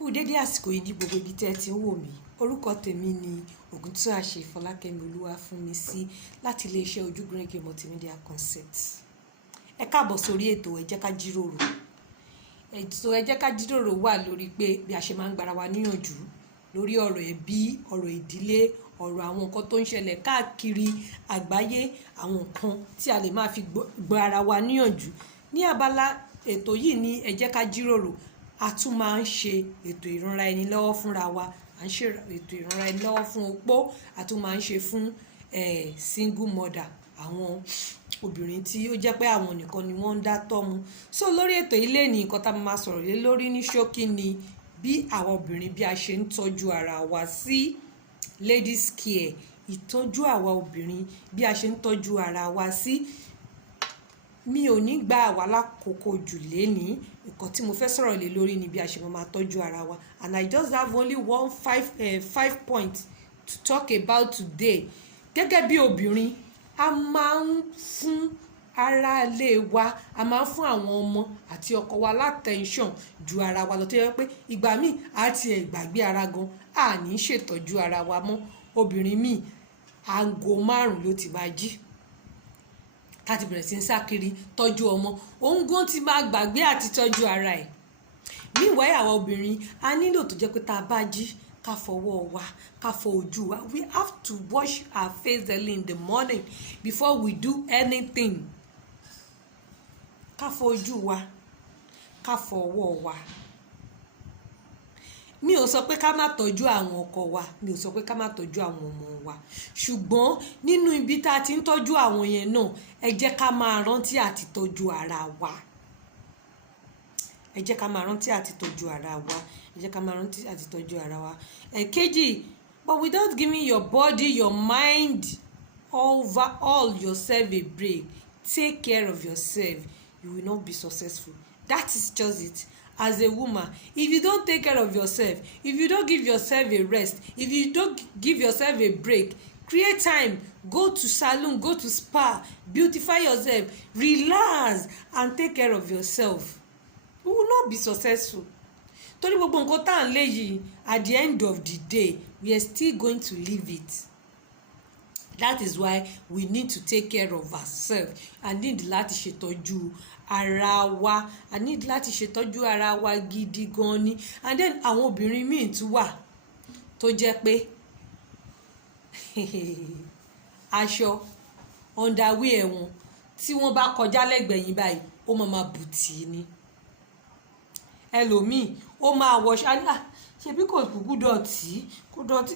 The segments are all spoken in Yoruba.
kú dédé àsìkò yìí ní gbogbo ibi tẹ́ ẹ ti ń wò mí. Orúkọ tèmi ni Ògúntúnàṣe Fọlákẹ́mi Olúwafúnmisí láti iléeṣẹ́ Ojúgúnrégé Multimedia Concept. Ẹ káàbọ̀ sórí ètò ẹ jẹ́ ká jíròrò. Ètò ẹ jẹ́ ká jíròrò wà lórí pé bí a ṣe máa ń gbára wa níyànjú lórí ọ̀rọ̀ ẹbí, ọ̀rọ̀ ìdílé, ọ̀rọ̀ àwọn nǹkan tó ń ṣẹlẹ̀ káàkiri àgbáyé, àwọn nǹkan tí a lè máa fi gbára wa níyànjú. Ní abala ètò yìí ní ẹ jẹ́ ká jíròrò, a tún máa ń ṣe ètò ìranra ẹni lọ́wọ́ fúnra wa, à ń ṣe ètò ìranra ẹni lọ́wọ́ fún opó, a tún máa ń ṣe fún single mother, àwọn obìnrin tí ó jẹ́ pé àwọn nìkan ni wọ́n ń dá tọ́mú. So lórí ètò ilé ní nǹkan tá a máa sọ̀rọ̀ lé lórí ní ṣókí ni bí àwọn obìnrin bí a ṣe ń tọ́jú ara wa sí ladies care, ìtọ́jú àwa obìnrin bí a ṣe ń tọ́jú ara wa sí. Mi ò ní gba àwa lákòókò jù lénìí, nǹkan tí mo fẹ́ sọ̀rọ̀ lé lórí ni bí a ṣe máa tọ́jú ara wa, and I just have only five points to talk about today. Gẹ́gẹ́ bí obìnrin, a máa ń fún ara ilé wa, a máa ń fún àwọn ọmọ àti ọkọ wa látẹ̀ńṣọ̀n ju ara wa lọ, tó yẹ pé ìgbà míì á ti ẹ̀ gbàgbé ara gan, a ní ṣètọ́jú ara wa mọ́. Obìnrin míì aago 5 ló ti máa jí láti bẹ̀rẹ̀ sí ń sá kiri tọ́jú ọmọ, òun gan ti máa gbàgbé àti tọ́jú ara ẹ̀. Meanwhile àwa obìnrin a nílò tó jẹ́ pé tá a bá jí ká fọwọ́ wa, ká fọ ojú wa. We have to wash our face early in the morning before we do anything. Ká fọ ojú wa, ká fọ ọwọ́ wa. Mi ò sọ pé ká má tọ́jú àwọn ọkọ wa, mi ò sọ pé ká má tọ́jú àwọn ọmọ wa, ṣùgbọ́n nínú ibi tá a ti ń tọ́jú àwọn yẹn náà, ẹ jẹ́ ká máa rántí àti tọ́jú ara wa. Ẹ jẹ́ ká máa rántí àti tọ́jú ara wa. Ẹ jẹ́ ká máa rántí àti tọ́jú ara wa. Èkejì, but without giving your body, your mind, overall yourself a break, take care of yourself, you will not be successful. That is just it. As a woman, if you don't take care of yourself, if you don't give yourself a rest, if you don't give yourself a break, create time, go to salon, go to spa, beautify yourself, relax and take care of yourself, you will not be successful. Torí gbogbo nǹkan tá à ń lé yìí, at the end of the day, we are still going to leave it. That is why we need to take care of ourselves. I need láti ṣètọ́jú ara wa. I need láti ṣètọ́jú ara wa gidi gan ni. And then àwọn obìnrin míì tún wà tó jẹ́ pé aṣọ underwear wọn tí wọ́n bá kọjá lẹ́gbẹ̀ẹ́ yín báyìí, ó máa bùtì ni. Ẹlòmíì ó máa wọṣọ, ṣebí kò kúkú dọ̀tí, kò dọ̀tí,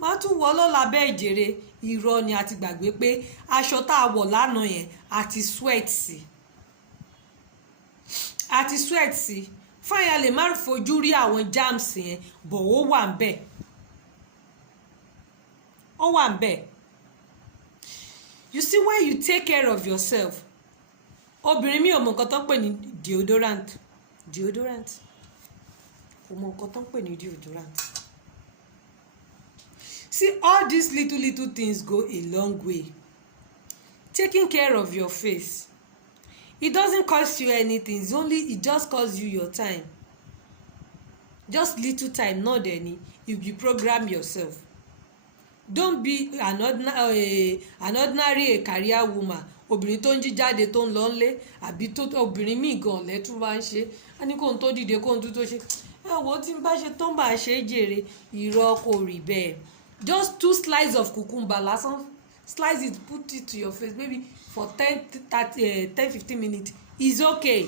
máa tún wọ̀ lọ́la bẹ́ẹ̀ jèrè. Irọ́ ni, a ti gbàgbé pé aṣọ tá a wọ̀ lánàá yẹn àti sweat sí, àti sweat sí. Fáyà lè má fojú rí àwọn germs yẹn, bọ̀ ó wà ń bẹ̀, ó wà ń bẹ̀. You see, when you take care of yourself, obìnrin mi ò mọ nǹkan tó ń pè ní deodorant, kò mọ nǹkan tó ń pè ní deodorant. See, all these little things go a long way. Taking care of your face, it doesn't cost you anything, it just costs you your time. Just little time, not any, if you program yourself. Don't be an ordinary career woman. Obìnrin tó ń jí jáde tó ń lọ nlé, àbí tó obìnrin míì gan lẹ́tún bá ń ṣe, a ní kóhun tó dìde kóhun tó ṣe, wo tí ń bá ṣe tó ń bá ṣe jèrè. Irọ́ kò rí bẹ́ẹ̀. Just 2 slices of cucumber lásán, slice it, put it to your face maybe for 10-15 minutes is okay.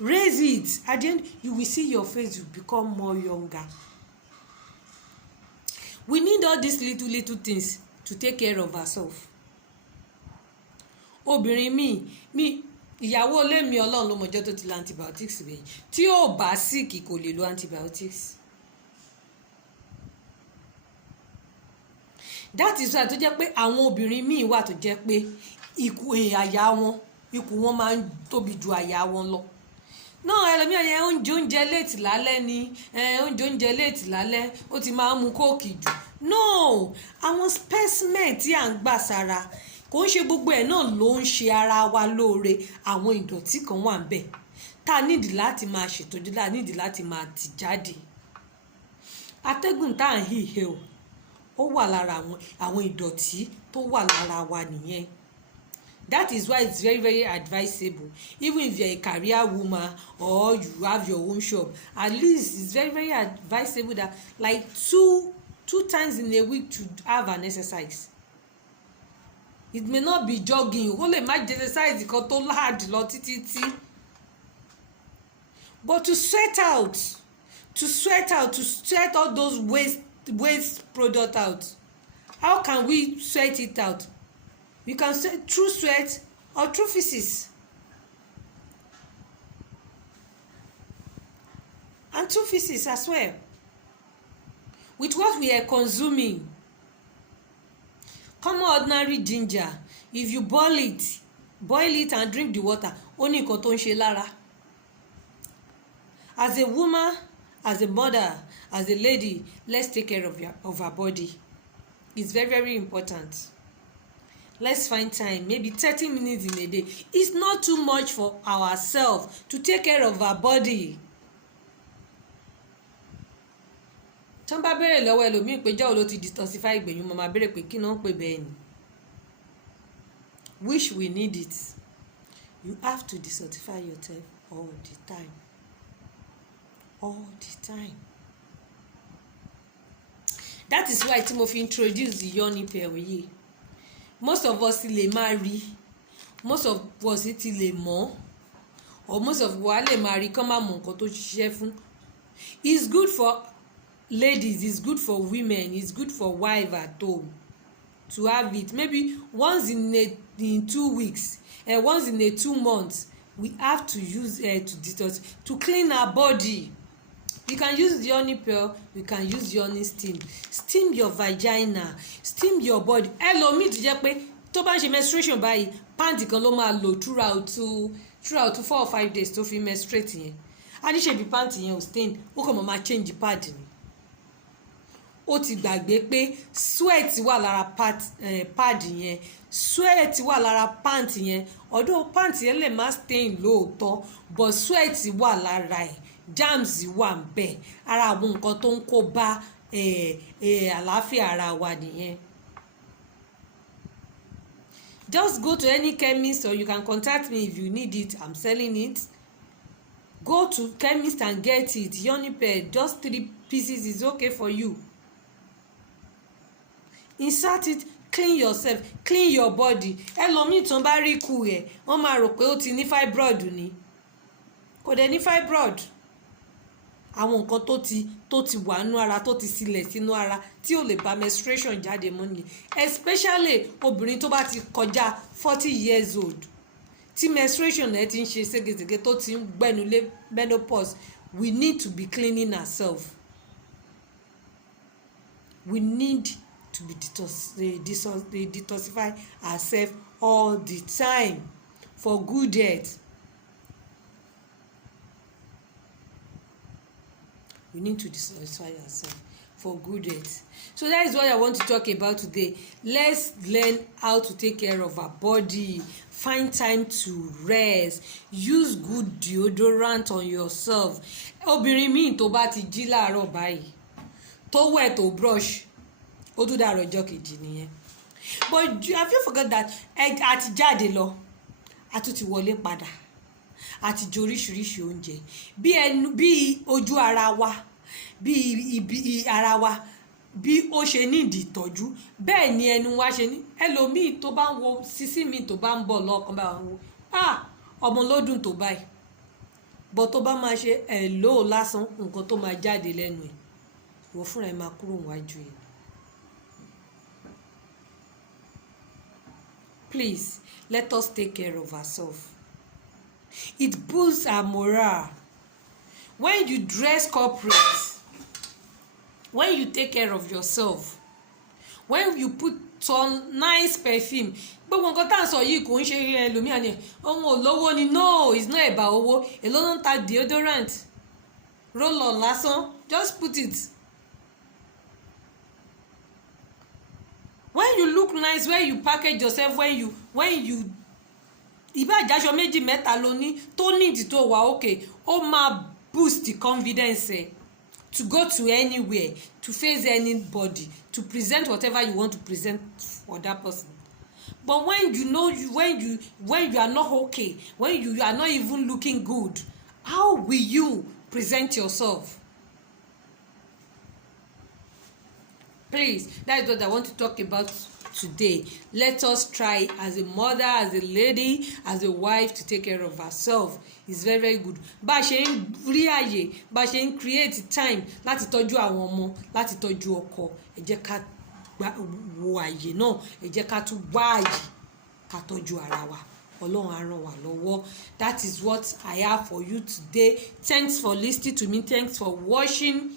Raise it, at the end you will see your face will become more younger. We need all these little things to take care of ourselves. Obìnrin mi ìyàwó ilé mi, Ọlọ́run ló mọjọ́ tó ti lo antibiotics bẹ́ẹ̀, tí ó bá sick kò lè lo antibiotics. That is why tó jẹ́ pé àwọn obìnrin míì wà tó jẹ́ pé ikùn wọn máa ń tóbi ju àyà wọn lọ. Náà ẹlòmíràn yẹn oúnjẹ léètì lálẹ́ ni, oúnjẹ léètì lálẹ́, ó ti máa ń mu kóòkì jù. No, àwọn specimen tí à ń gbà sára kò ń ṣe gbogbo ẹ̀ náà ló ń ṣe ara wa lóore. Àwọn ìdọ̀tí kan wà ń bẹ̀ tá a nídìí láti máa ṣètọ́jú, tá a nídìí láti máa tì jáde. Atẹ́gùn tá à ń hìhè o, ó wà lára àwọn ìdọ̀tí tó wà lára wa nìyẹn. That is why it's very very advisable, even if you're a career woman or you have your own shop, at least it's very very advisable that like two times in a week to have an exercise. It may not be jogging, o lè má jẹ exercise kan tó hard lọ títí, but to sweat all those waste product out. How can we sweat it out? We can sweat through sweat or through feces. And through feces as well. With what we are consuming. Common ordinary ginger, if you boil it and drink the water, ó ní nǹkan tó ń ṣe lára. As a woman, as a mother, as a lady, let's take care of our body. It's very very important. Let's find time, maybe 30 minutes in a day. It's not too much for ourselves to take care of our body. Tí wọ́n bá béèrè lọ́wọ́ ẹlòmíì pé jọ́wọ́ ló ti detoxify ìgbẹ̀yìn, mo máa béèrè pé kí náà ń pè bẹ́ẹ̀ ni. Wish we need it. You have to detoxify yourself all the time. All the time. That is why tí mo fi introduce the yoni pill yìí. Most of us ti lè máa rí, most of us ti lè mọ̀, or most of wa lè máa rí kán máa mọ̀ nǹkan tó ṣiṣẹ́ fún. It's good for ladies, it's good for women, it's good for wife at home to have it. Maybe once in 2 weeks, once in 2 months, we have to use to detox, to clean our body. You can use the honey pill, you can use the honey steam. Steam your vagina, steam your body. Ẹlòmíì tó jẹ́ pé tó bá ń ṣe menstruation báyìí, pant kan ló máa lò throughout to 4 or 5 days tó fi menstruate yẹn. A ní ṣe bí pant yẹn ò stain, ó kàn máa change pad ni. Ó ti gbàgbé pé sweat wà lára pad yẹn, sweat wà lára pant yẹn. Although pant yẹn lè má stain lóòótọ́, but sweat wà lára ẹ̀. Germs wà ń bẹ, ara àwọn nǹkan tó ń kó bá àlàáfíà ara wa nìyẹn. Just go to any chemist, or you can contact me if you need it. I'm selling it. Go to chemist and get it. Yoni pill, just 3 pieces is okay for you. Insert it, clean yourself, clean your body. Ẹlòmíì tó ń bá rí ikú ẹ̀, wọ́n máa rò pé ó ti ní fibroid ni. Kò dẹ̀ ní fibroid. Àwọn nǹkan tó ti wà nínú ara, tó ti sílẹ̀ sínú ara tí ò lè bá menstruation jáde mọ́ ni. Especially obìnrin tó bá ti kọjá 40 years old, tí menstruation ẹ̀ ti ń ṣe ségesège, tó ti ń gbẹnulé menopause. We need to be cleaning ourselves. We need to be detoxify ourselves all the time for good health. We need to detoxify ourselves for good health. So that is what I want to talk about today. Let's learn how to take care of our body. Find time to rest. Use good deodorant on yourself. Obìnrin míì tó bá ti jí láàárọ̀ báyìí, tó wẹ̀ tó brush, ó tún dàrọ̀ ọjọ́ kejì nìyẹn. But have you forgot that a ti jáde lọ, a tún ti wọlé padà, a ti jẹ oríṣiríṣi oúnjẹ, bí ojú ara wa, bí ibi ara wa, bí ó ṣe nídìí ìtọ́jú, bẹ́ẹ̀ ni ẹnu wa ṣe ní. Ẹlòmíì tó bá ń wo sísí mi tó bá ń bọ̀ lọ́kàn bá wọn wo, ọmọ ló dùn tó báyìí. But tó bá máa ṣe hello lásán, nǹkan tó máa jáde lẹ́nu ẹ̀, ìwọ fúnra ẹ̀ máa kúrò wájú ẹ̀. Please, let us take care of ourselves. It boosts our morale. When you dress corporate, when you take care of yourself, when you put on nice perfume, gbogbo nǹkan tá à ń sọ yìí kò ń ṣe ẹlòmíà ni ohun olówó ni. No, it's not about owó. Èló ló ń ta deodorant, roll on lásán, just put it. When you look nice, when you package yourself, when you ìbá àjáṣọ méjì mẹ́ta ló ní tó nídìí tó wà òkè ó máa boost the confidence to go to anywhere, to face anybody, to present whatever you want to present for that person. But when you know when you are not okay, when you are not even looking good, how will you present yourself? Please, that is what I want to talk about today. Let us try as a mother, as a lady, as a wife to take care of ourselves. It's very, very good. Bá a ṣe ń rí àyè, bá a ṣe ń create time láti tọ́jú àwọn ọmọ, láti tọ́jú ọkọ, ẹ jẹ́ ká wo àyè náà, ẹ jẹ́ ká tún wá àyè ká tọ́jú ara wa. Ọlọ́run á ràn wá lọ́wọ́. That is what I have for you today. Thanks for listening to me. Thanks for watching.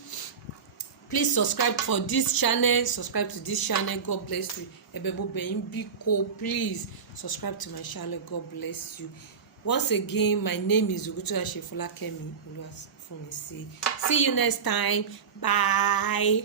Please subscribe for this channel. Subscribe to this channel. God bless you. Please subscribe to my channel. God bless you. Once again, my name is Ogunturashi Folakemi Oluwafunmi. See you next time. Bye.